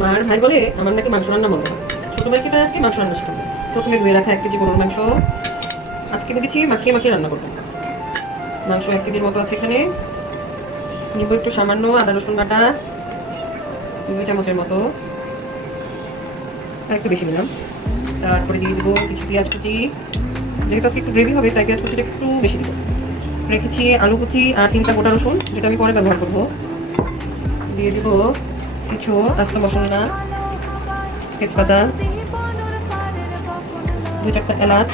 মার ভাই বলে আমার নাকি মাংস রান্না মনে হয়। ছোট ভাইকে তো আজকে মাংস রান্না শিখাবো। প্রথমে ধুয়ে রাখা 1 কেজি গরুর মাংস আজকে ভেবেছি মাখিয়ে মাখিয়ে রান্না করবো। মাংস 1 কেজির মতো আছে এখানে। নিব একটু সামান্য আদা রসুন বাটা 2 চামচের মতো, আর একটু বেশি নিলাম। তারপরে দিয়ে দেবো কিছু পেঁয়াজ কুচি, যেহেতু আজকে একটু গ্রেভি হবে তাই পেঁয়াজ কুচিটা একটু বেশি দেবো। রেখেছি আলু কুচি আর 3টা গোটা রসুন, যেটা আমি পরে ব্যবহার করবো। দিয়ে দিব কিছু আস্ত মশলা, তেজপাতা, 2-4টা এলাচ,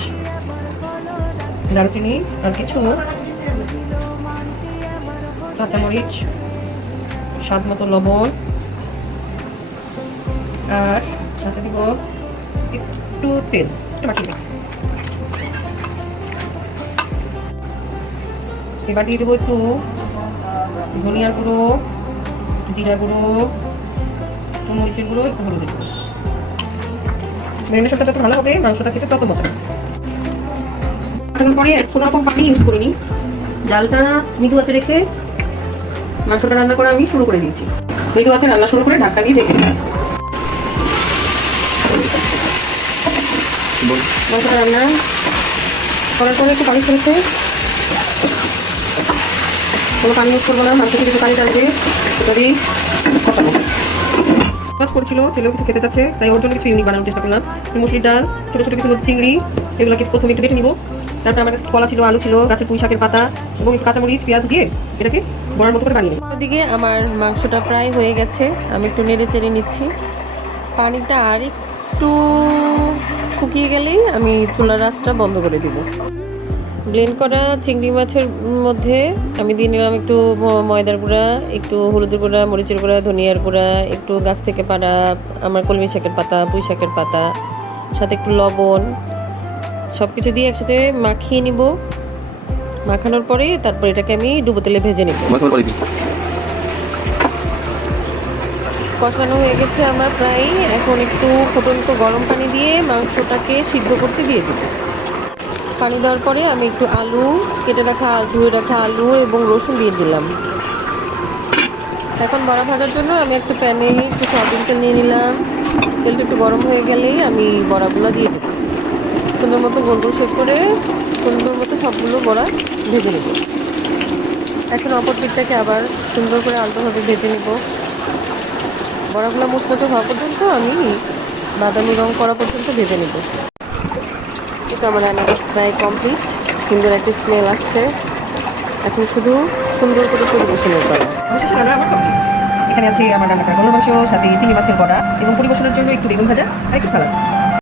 দারুচিনি আর কিছু কাঁচামরিচ, স্বাদ মতো লবণ, আর সাথে দিব একটু তেল, একটু মাখিয়ে দিই। এবার দিয়ে দেবো একটু ধনিয়ার গুঁড়ো, জিরা গুঁড়ো, একটু মরিচের গুঁড়ো, একটু হলুদের গুঁড়ো। ম্যারিনেশনটা যত ভালো হবে মাংসটা খেতে তত মজা। পরে কোনো রকম পানি ইউজ করিনি, ডালটা মৃদু আঁচে রেখে মাংসটা রান্না করা আমি শুরু করে দিয়েছি। মৃদু আঁচে রান্না শুরু করে ঢাকা দিয়ে রেখে দিই। মাংসটা রান্না করার পরে একটু পানি ফেলেছে, কোনো পানি ইউজ করবো না। মাংস থেকে একটু পানি টানবে, সেটা দিয়ে কষাবো। কাজ করছিল, ছেলেও কিছু খেতে চাচ্ছে, তাই ওর জন্য কিছু ইউনিক বানানোর চেষ্টা করলাম। মুসুরির ডাল, ছোটো ছোটো কিছু চিংড়ি, এগুলোকে প্রথমে একটু বেটে নিব। তারপর আমার কাছে কলা ছিল, আলু ছিল, গাছের পুঁই শাকের পাতা এবং একটু কাঁচামরিচ পেঁয়াজ দিয়ে এটাকে বড়ার মতো করে বানিয়ে নিই। ওদিকে আমার মাংসটা প্রায় হয়ে গেছে, আমি একটু নেড়ে চেড়ে নিচ্ছি। পানিটা আর একটু শুকিয়ে গেলেই আমি চুলার আঁচটা বন্ধ করে দিব। ব্লেন্ড করা চিংড়ি মাছের মধ্যে আমি দিয়ে নিলাম একটু ময়দার গুঁড়া, একটু হলুদের গুঁড়া, মরিচের গুঁড়া, ধনিয়ার গুঁড়া, একটু গাছ থেকে পাড়া আমার কলমি শাকের পাতা, পুঁই শাকের পাতা, সাথে একটু লবণ, সব কিছু দিয়ে একসাথে মাখিয়ে নিব। মাখানোর পরে তারপর এটাকে আমি ডুবো তেলে ভেজে নেব। কষানো হয়ে গেছে আমার প্রায়। এখন একটু ফুটন্ত গরম পানি দিয়ে মাংসটাকে সিদ্ধ করতে দিয়ে দেব। পানি দেওয়ার পরে আমি একটু আলু, কেটে রাখা ধুয়ে রাখা আলু এবং রসুন দিয়ে দিলাম। এখন বড়া ভাজার জন্য আমি একটা প্যানে একটু সয়াবিন তেল নিয়ে নিলাম। তেলটা একটু গরম হয়ে গেলেই আমি বড়াগুলো দিয়ে দেব। সুন্দর মতো গোল গোল শেপ করে সুন্দর মতো সবগুলো বড়া ভেজে নেব। এখন অপর পিঠটাকে আবার সুন্দর করে আলতোভাবে ভেজে নেব। বড়াগুলো মুচমুচে হওয়া পর্যন্ত আমি বাদামি রং করা পর্যন্ত ভেজে নেব। কিন্তু আমার রান্নাটা প্রায় কমপ্লিট, সুন্দর একটা স্মেল আসছে। এখন শুধু সুন্দর করে পরিবেশনের পালা। এখানে আছে আমার রান্না করা গরুর মাংস, সাথে চিংড়ি মাছের বড়া এবং পরিবেশনের জন্য একটু বেগুন ভাজা আর একটু সালাদ।